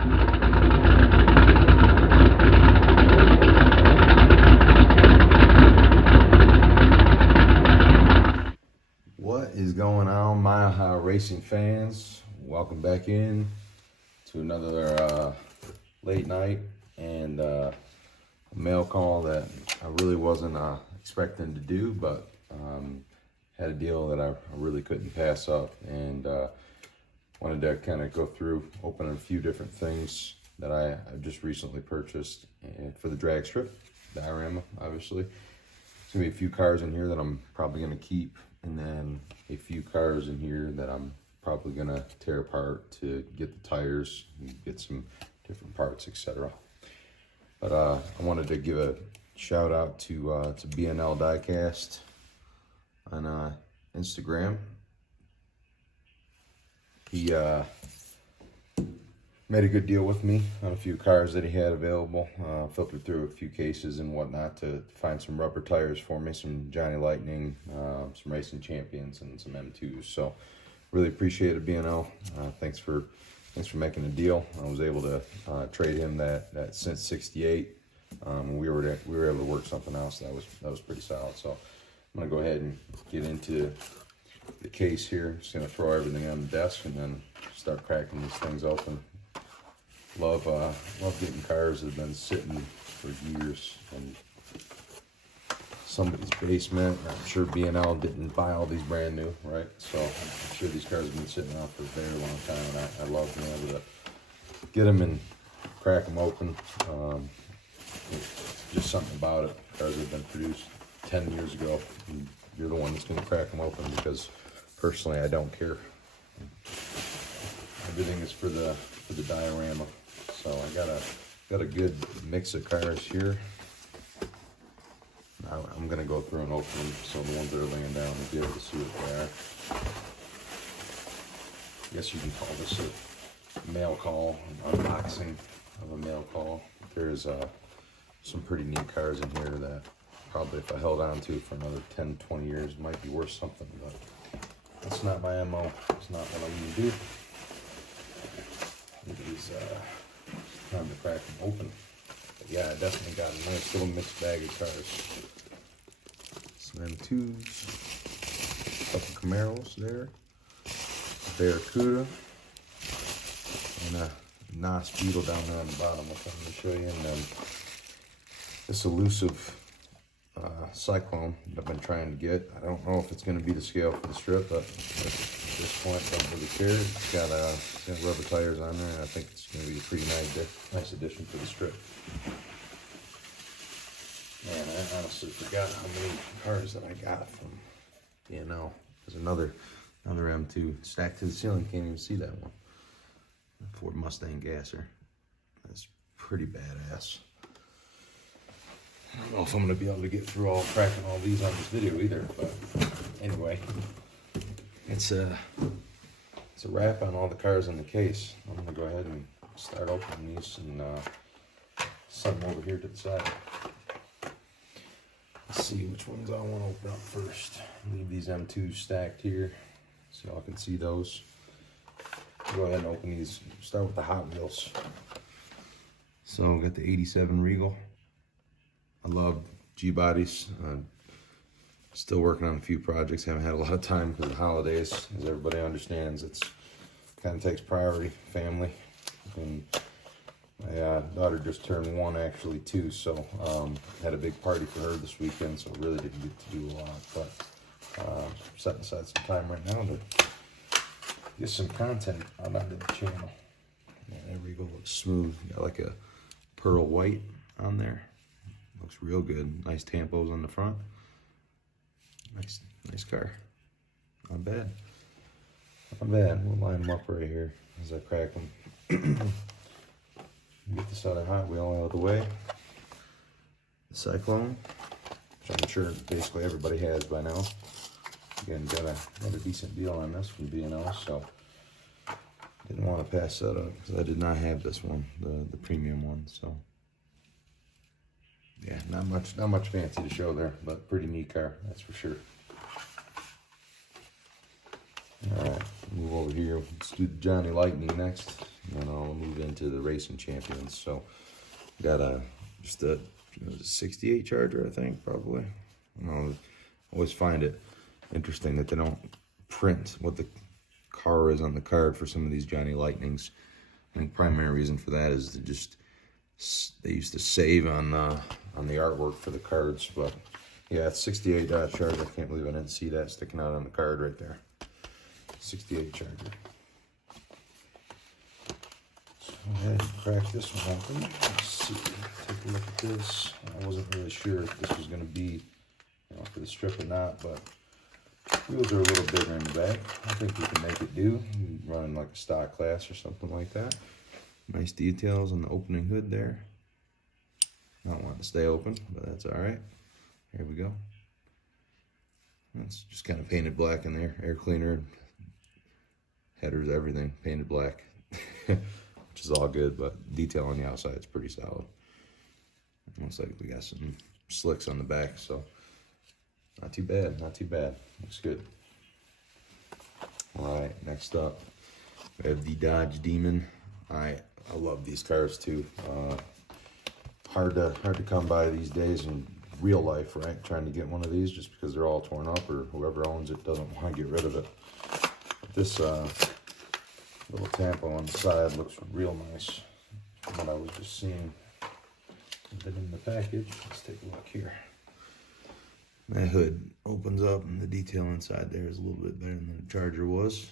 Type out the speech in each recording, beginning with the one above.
What is going on, Mile High Racing fans? Welcome back in to another late night and a mail call that I really wasn't expecting to do, but had a deal that I really couldn't pass up, and wanted to kind of go through, open a few different things that I just recently purchased and for the drag strip diorama. Obviously, there's gonna be a few cars in here that I'm probably gonna keep, and then a few cars in here that I'm probably gonna tear apart to get the tires and get some different parts, etc. But I wanted to give a shout out to BNL Diecast on Instagram. He made a good deal with me on a few cars that he had available. Filtered through a few cases and whatnot to find some rubber tires for me, some Johnny Lightning, some Racing Champions, and some M2s. So really appreciate it, BNL. Thanks for making a deal. I was able to trade him that since '68. We were able to work something else that was pretty solid. So I'm gonna go ahead and get into the case here. Just gonna throw everything on the desk and then start cracking these things open. Love getting cars that have been sitting for years in somebody's basement. I'm sure B&L didn't buy all these brand new, right? So I'm sure these cars have been sitting out for a very long time, and I love being able to get them and crack them open. Just something about it. Cars that have been produced 10 years ago, and you're the one that's going to crack them open, because personally I don't care. Everything is for the diorama. So I got a good mix of cars here. I'm gonna go through and open them, so the ones that are laying down will be able to see what they are. I guess you can call this a mail call, an unboxing of a mail call. There's some pretty neat cars in here that probably, if I held on to for another 10, 20 years, might be worth something, but that's not my MO. It's not what I'm gonna do. It is time to crack them open. But yeah, I definitely got a nice little mixed bag of cars. Some M2s, a couple Camaros there, a Barracuda, and a Nas Beetle down there on the bottom. I'll come to show you. And then this elusive Cyclone that I've been trying to get. I don't know if it's going to be the scale for the strip, but at this point, I don't really care. It's got rubber tires on there, and I think it's going to be a pretty nice addition for the strip. Man, I honestly forgot how many cars that I got from B&L. There's another M2 stacked to the ceiling. Can't even see that one. Ford Mustang Gasser. That's pretty badass. I don't know if I'm going to be able to get through cracking all these on this video either, but anyway, it's a wrap on all the cars in the case. I'm going to go ahead and start opening these and set them over here to the side. Let's see which ones I want to open up first. Leave these M2s stacked here so y'all can see those. Go ahead and open these. Start with the Hot Wheels. So we got the '87 Regal. I love G-bodies. Still working on a few projects. Haven't had a lot of time because of the holidays. As everybody understands, it's kind of takes priority, family. And my daughter just turned 1, actually 2, so had a big party for her this weekend, so really didn't get to do a lot. But setting aside some time right now to get some content out onto the channel. Yeah, that Regal looks smooth. Got like a pearl white on there. Looks real good. Nice tampos on the front. Nice car. Not bad. Not bad. We'll line them up right here as I crack them. Get this other Hot Wheel out of the way. The Cyclone, which I'm sure basically everybody has by now. Again, got a decent deal on this from B&L, so didn't want to pass that up because I did not have this one, the premium one. So yeah, not much fancy to show there, but pretty neat car, that's for sure. All right, move over here. Let's do Johnny Lightning next, and then I'll move into the Racing Champions. So, got just a 68 Charger, I think, probably. I always find it interesting that they don't print what the car is on the card for some of these Johnny Lightnings. I think primary reason for that is they used to save on the artwork for the cards. But yeah, it's 68 Dodge Charger. I can't believe I didn't see that sticking out on the card right there. 68 Charger. So go ahead and crack this one open. Let's see. Take a look at this. I wasn't really sure if this was going to be, for the strip or not, but wheels are a little bigger in the back. I think we can make it do. Running like a stock class or something like that. Nice details on the opening hood there. I don't want it to stay open, but that's all right. Here we go. It's just kind of painted black in there. Air cleaner, headers, everything painted black, which is all good, but detail on the outside is pretty solid. Looks like we got some slicks on the back, so not too bad, not too bad. Looks good. All right, next up, we have the Dodge Demon. I love these cars too. Hard to come by these days in real life, right? Trying to get one of these just because they're all torn up or whoever owns it doesn't want to get rid of it. This little tampo on the side looks real nice from what I was just seeing. Been in the package. Let's take a look here. That hood opens up and the detail inside there is a little bit better than the Charger was.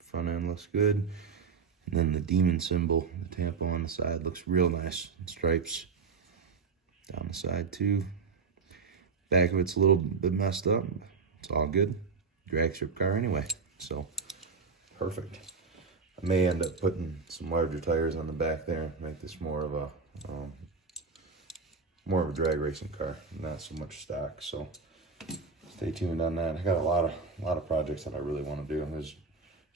Front end looks good. And then the Demon symbol, the tampo on the side, looks real nice. Stripes down the side too. Back of it's a little bit messed up. It's all good. Drag strip car anyway. So, perfect. I may end up putting some larger tires on the back there. Make this more of a drag racing car, not so much stock. So stay tuned on that. I got a lot of projects that I really want to do. I just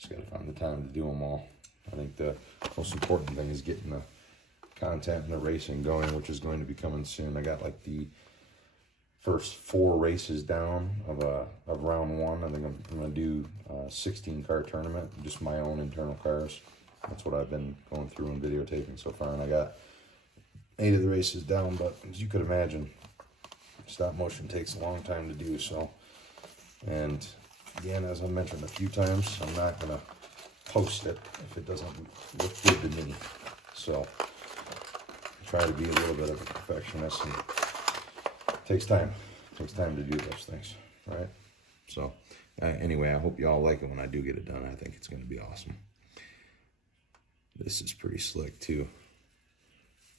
got to find the time to do them all. I think the most important thing is getting the content and the racing going, which is going to be coming soon. I got like the first 4 races down of round 1. I think I'm going to do a 16 car tournament, just my own internal cars. That's what I've been going through and videotaping so far, and I got 8 of the races down, but as you could imagine, stop motion takes a long time to do so. And again, as I mentioned a few times, I'm not going to post it if it doesn't look good to me. So I try to be a little bit of a perfectionist, and it takes time. It takes time to do those things, right? So anyway, I hope you all like it when I do get it done. I think it's going to be awesome. This is pretty slick too.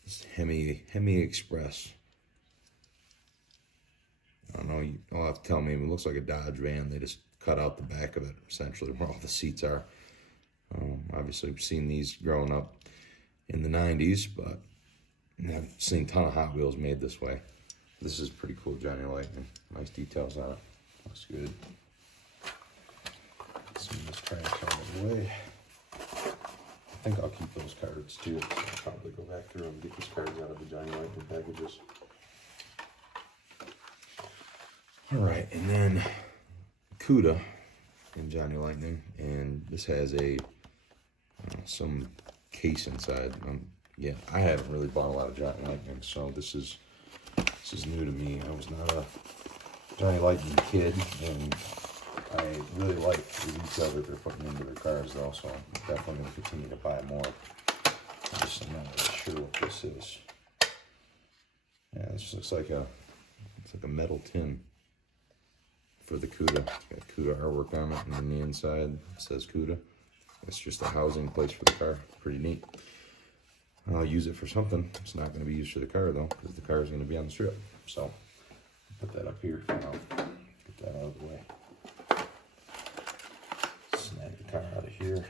This Hemi Express. I don't know, you'll have to tell me. It looks like a Dodge van. They just cut out the back of it, essentially, where all the seats are. Obviously, we've seen these growing up in the 90s, but I've seen a ton of Hot Wheels made this way. This is pretty cool, Johnny Lightning. Nice details on it. Looks good. Let's move this crank out of the way. I think I'll keep those cards too. So I'll probably go back through and get these cards out of the Johnny Lightning packages. All right, and then Cuda in Johnny Lightning, and this has a some case inside. Yeah, I haven't really bought a lot of Johnny Lightning, so this is new to me. I was not a Johnny Lightning kid, and I really like the detail that they're putting into their cars, though, so I'm definitely going to continue to buy more. I'm just not really sure what this is. Yeah, this looks like a metal tin for the Cuda. It's got Cuda artwork on it, and on the inside it says Cuda. It's just a housing place for the car. Pretty neat. I'll use it for something. It's not going to be used for the car, though, because the car is going to be on the strip. So, put that up here for now. Get that out of the way. Snag the car out of here.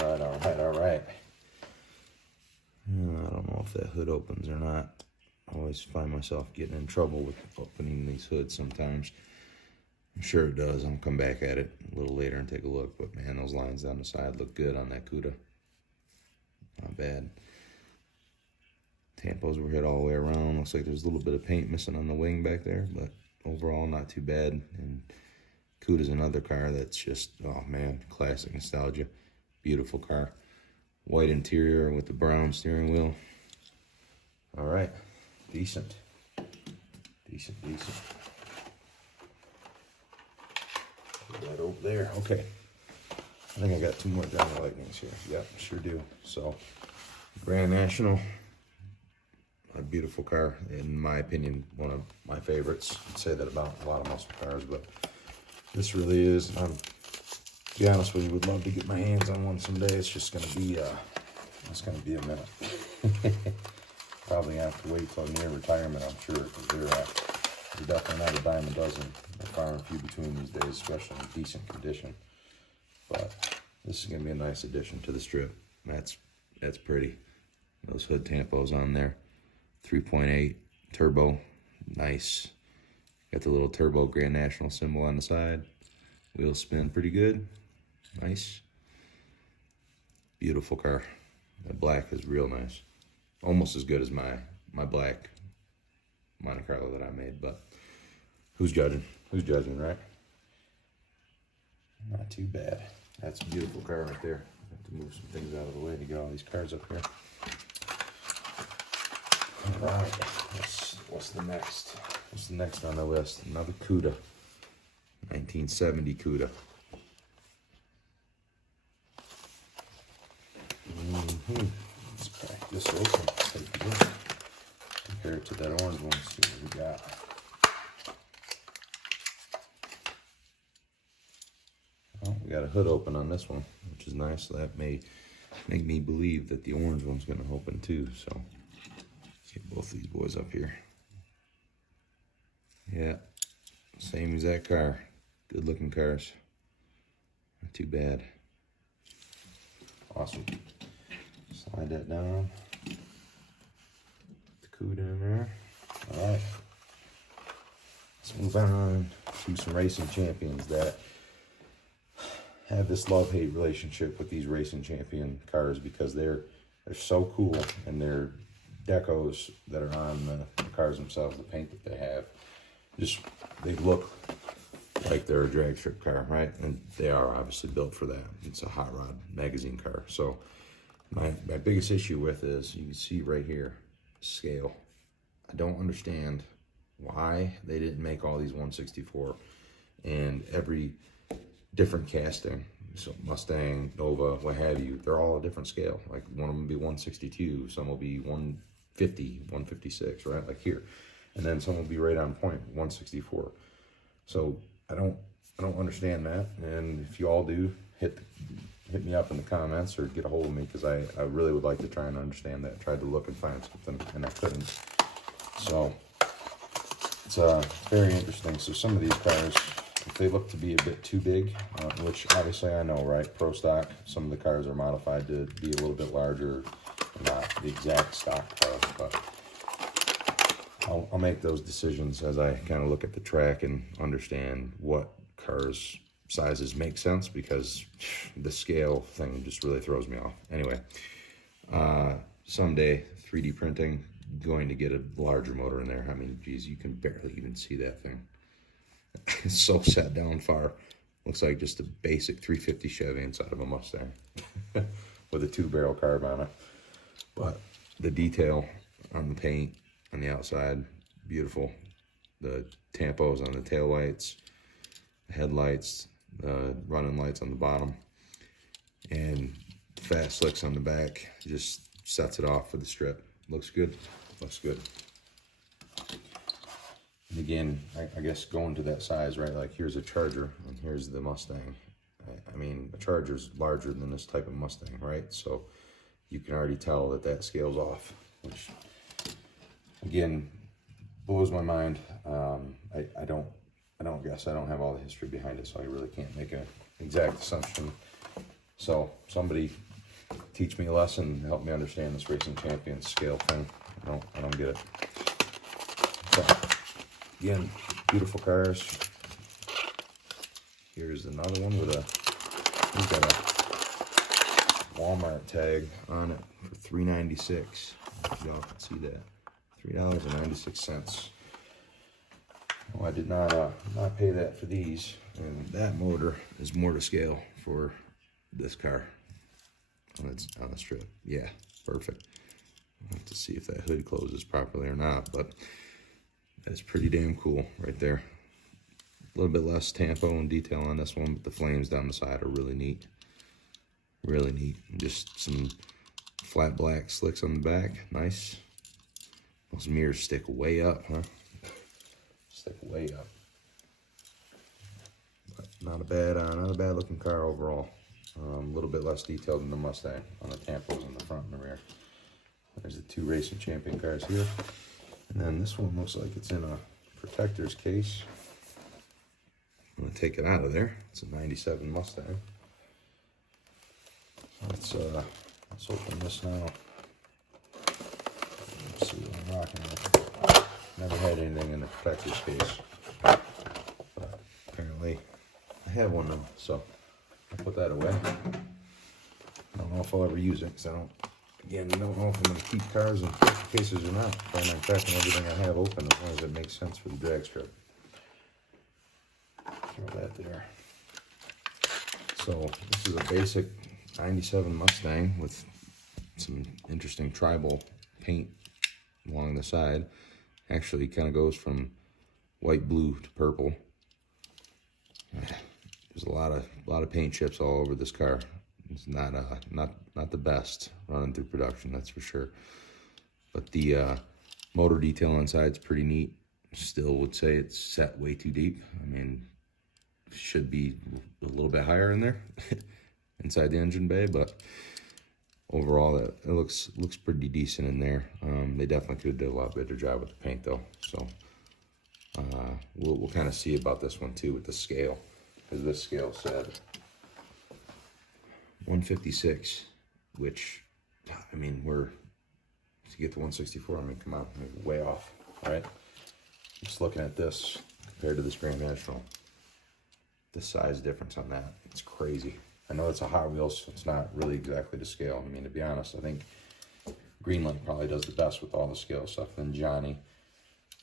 All right. I don't know if that hood opens or not. I always find myself getting in trouble with opening these hoods sometimes. I'm sure it does. I'm going to come back at it a little later and take a look. But man, those lines down the side look good on that Cuda. Not bad. Tampos were hit all the way around. Looks like there's a little bit of paint missing on the wing back there, but overall not too bad. And Cuda's another car that's just, oh man, classic nostalgia. Beautiful car. White interior with the brown steering wheel. All right, decent. Decent. Put that over there. Okay. I think I got 2 more Johnny Lightnings here. Yep, sure do. So, Grand National, a beautiful car. In my opinion, one of my favorites. I'd say that about a lot of muscle cars, but this really is. To be honest with you, would love to get my hands on one someday. It's just gonna be a minute. Probably have to wait till near retirement, I'm sure, because they're definitely not a dime a dozen. They're far and few between these days, especially in decent condition. But this is gonna be a nice addition to the strip. That's pretty. Those hood tampos on there. 3.8 turbo, nice. Got the little turbo Grand National symbol on the side. Wheels spin pretty good. Nice. Beautiful car. That black is real nice. Almost as good as my black Monte Carlo that I made, but who's judging? Who's judging, right? Not too bad. That's a beautiful car right there. I have to move some things out of the way to get all these cars up here. All right, what's the next? What's the next on the list? Another Cuda. 1970 Cuda. Let's crack this open. Take a look. Compare it to that orange one. See what we got. Well, we got a hood open on this one, which is nice. So that may make me believe that the orange one's going to open too. So let's get both these boys up here. Yeah, same exact car. Good looking cars. Not too bad. Awesome. Slide that down. Put the Cuda in there. All right. Let's move on to some racing champions that have this love-hate relationship with these racing champion cars because they're so cool, and their decos that are on the cars themselves, the paint that they have, just they look like they're a drag strip car, right? And they are obviously built for that. It's a hot rod magazine car. So my biggest issue with is, you can see right here, scale. I don't understand why they didn't make all these 164 and every different casting. So Mustang, Nova, what have you, they're all a different scale. Like one of them will be 162, some will be 150, 156, right? Like here. And then some will be right on point, 164. So I don't understand that. And if you all do, hit me up in the comments or get a hold of me, because I really would like to try and understand that. I tried to look and find something and I couldn't. So it's very interesting. So some of these cars, if they look to be a bit too big, which obviously I know, right? Pro stock, some of the cars are modified to be a little bit larger, not the exact stock car, but I'll make those decisions as I kind of look at the track and understand what cars sizes make sense, because the scale thing just really throws me off. Anyway, someday 3D printing, going to get a larger motor in there. I mean, geez, you can barely even see that thing. It's so set down far. Looks like just a basic 350 Chevy inside of a Mustang with a 2-barrel carb on it. But the detail on the paint on the outside, beautiful. The tampos on the tail lights, the headlights, the running lights on the bottom, and fat slicks on the back just sets it off for the strip. Looks good. Looks good. And again, I guess going to that size, right? Like here's a Charger and here's the Mustang. I mean, a Charger's larger than this type of Mustang, right? So you can already tell that that scales off, which again blows my mind. I don't guess. I don't have all the history behind it, so I really can't make an exact assumption. So somebody teach me a lesson, help me understand this racing champion scale thing. I don't get it. So again, beautiful cars. Here's another one with he's got a Walmart tag on it for $396. Y'all can see that. $3.96. Oh, I did not pay that for these. And that motor is more to scale for this car on the strip. Yeah, perfect. I'll have to see if that hood closes properly or not, but that's pretty damn cool right there. A little bit less tampo and detail on this one, but the flames down the side are really neat. Really neat. And just some flat black slicks on the back. Nice. Those mirrors stick way up, huh? Stick way up. But not a bad looking car overall. A little bit less detailed than the Mustang on the tampos in the front and the rear. There's the two Racing Champion cars here. And then this one looks like it's in a protector's case. I'm going to take it out of there. It's a 97 Mustang. Let's open this now. Let's see what I'm rocking with. Never had anything in the protector's case. But apparently I have one now, so I'll put that away. I don't know if I'll ever use it because I don't know if I'm going to keep cars in cases or not. Plan on cracking everything I have open as long as it makes sense for the drag strip. Throw that there. So this is a basic 97 Mustang with some interesting tribal paint along the side. Actually kind of goes from white, blue to purple. There's a lot of paint chips all over this car. It's not the best running through production, that's for sure. But the motor detail on side is pretty neat. Still would say it's set way too deep. I mean, should be a little bit higher in there inside the engine bay, but overall it looks pretty decent in there. They definitely could have did a lot better job with the paint though. So we'll kind of see about this one too with the scale, because this scale said 156, which, I mean, to get to 164, I mean, come on, we're way off, right? Just looking at this compared to this Grand National, the size difference on that, it's crazy. I know it's a Hot Wheels, so it's not really exactly to scale. I mean, to be honest, I think Greenlight probably does the best with all the scale stuff, then Johnny,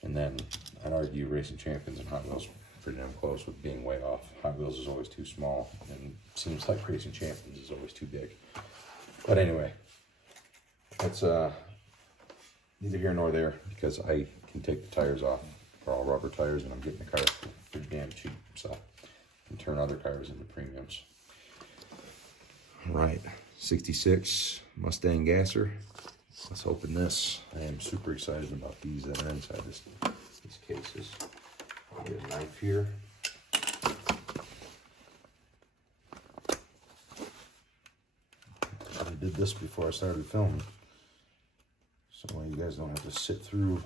and then I'd argue Racing Champions and Hot Wheels pretty damn close with being way off. Hot Wheels is always too small, and it seems like Racing Champions is always too big. But anyway, that's neither here nor there, because I can take the tires off. They're all rubber tires, and I'm getting the car pretty damn cheap, so I can turn other cars into premiums. All right, 66 Mustang Gasser. Let's open this. I am super excited about these that are inside these cases. I'll get a knife here. I did this before I started filming, so you guys don't have to sit through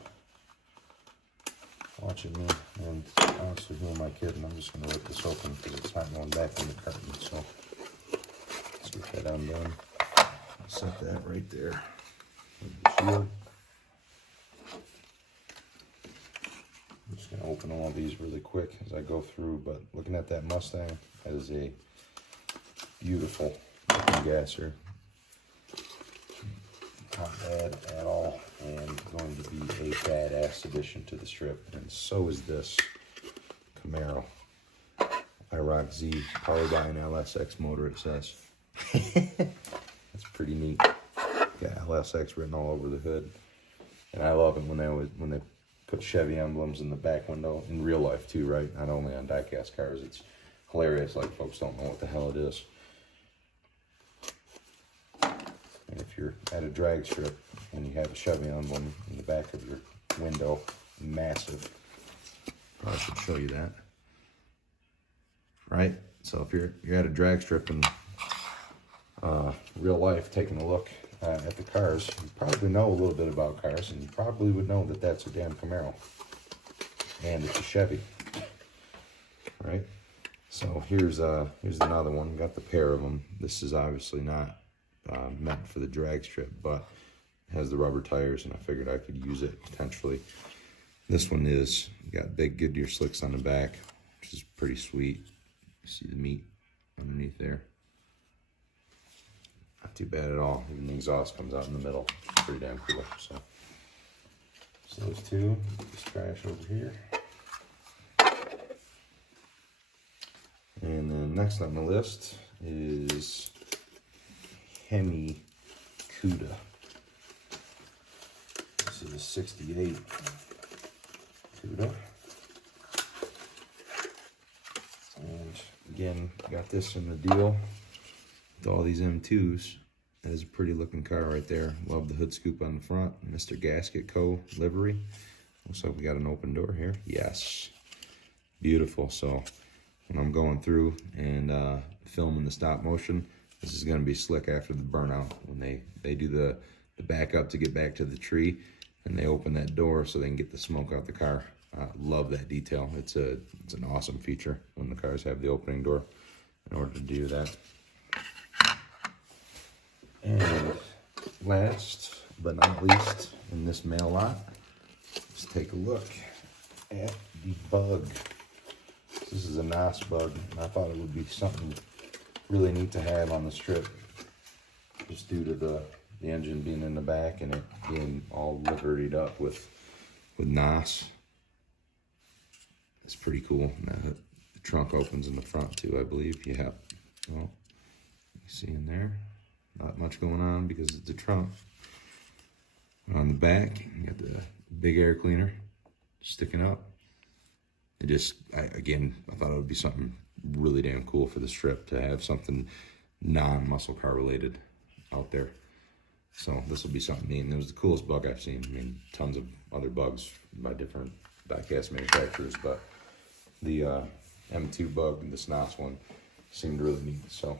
watching me. And honestly, who am I kidding? I'm just going to rip this open because it's not going back in the carton. So let's get that undone. Set that right there with the shield. I'm just going to open all of these really quick as I go through, but looking at that Mustang, that is a beautiful looking gasser. Not bad at all, and going to be a badass addition to the strip, and so is this Camaro IROC Z, powered by an LSX motor, it says. That's pretty neat. Got LSX written all over the hood, and I love it when they put Chevy emblems in the back window in real life too, right? Not only on diecast cars. It's hilarious, like folks don't know what the hell it is. And if you're at a drag strip and you have a Chevy emblem in the back of your window, massive, probably should show you that, right? So if you're at a drag strip in real life, taking a look at the cars, you probably know a little bit about cars, and you probably would know that that's a damn Camaro, and it's a Chevy, right? So here's another one. Got the pair of them. This is obviously not meant for the drag strip, but it has the rubber tires, and I figured I could use it potentially. This one is got big Goodyear slicks on the back, which is pretty sweet. You see the meat underneath there. too bad at all. Even the exhaust comes out in the middle. Pretty damn cool. So those two, this trash over here. And then next on the list is Hemi Cuda. This is a 68 Cuda. And again, got this in the deal with all these M2s. That is a pretty looking car right there. Love the hood scoop on the front. Mr. Gasket Co. livery. Looks like we got an open door here. Yes. Beautiful. So when I'm going through and filming the stop motion, this is going to be slick after the burnout. When they do the back up to get back to the tree, and they open that door so they can get the smoke out the car. Love that detail. It's an awesome feature when the cars have the opening door in order to do that. And last but not least in this mail lot, let's take a look at the bug. This is a NOS bug, and I thought it would be something really neat to have on the strip, just due to the engine being in the back and it being all liveried up with NOS. It's pretty cool. Now, the trunk opens in the front too, I believe. Yeah. Well, you see in there, not much going on because it's the trunk. On the back, you got the big air cleaner sticking up. It just, again, I thought it would be something really damn cool for the strip to have something non-muscle car related out there. So this will be something neat. And it was the coolest bug I've seen. I mean, tons of other bugs by different diecast manufacturers, but the M2 bug and this NOS one seemed really neat. So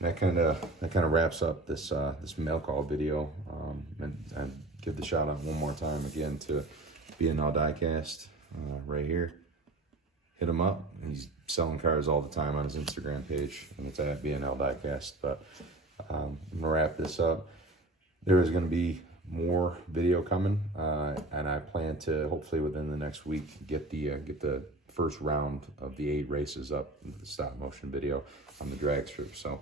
that kind of wraps up this this mail call video. And give the shout out one more time again to B&L Diecast right here. Hit him up. He's selling cars all the time on his Instagram page, and it's at B&L Diecast. But I'm gonna wrap this up. There is gonna be more video coming, and I plan to hopefully within the next week get the first round of the 8 races up into the stop motion video on the drag strip. So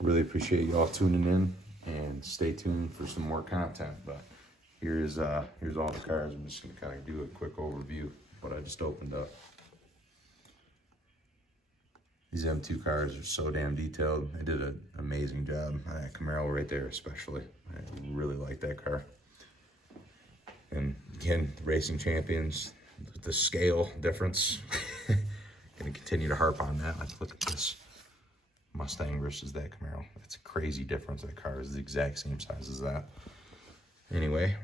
really appreciate you all tuning in, and stay tuned for some more content. But here's all the cars. I'm just gonna kind of do a quick overview of what I just opened up. These M2 cars are so damn detailed. They did an amazing job. Camaro right there especially. I really like that car. And again, the racing champions, the scale difference. Gonna continue to harp on that. Let's look at this Mustang versus that Camaro. That's a crazy difference. That car is the exact same size as that. Anyway,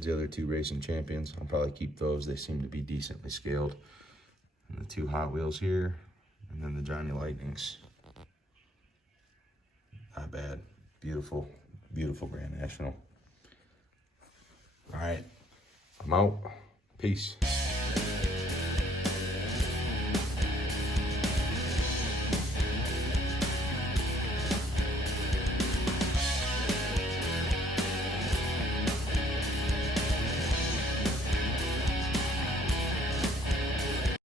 the other 2 racing champions, I'll probably keep those. They seem to be decently scaled. And the 2 Hot Wheels here, and then the Johnny Lightnings. Not bad. Beautiful, beautiful Grand National. All right, I'm out. Peace.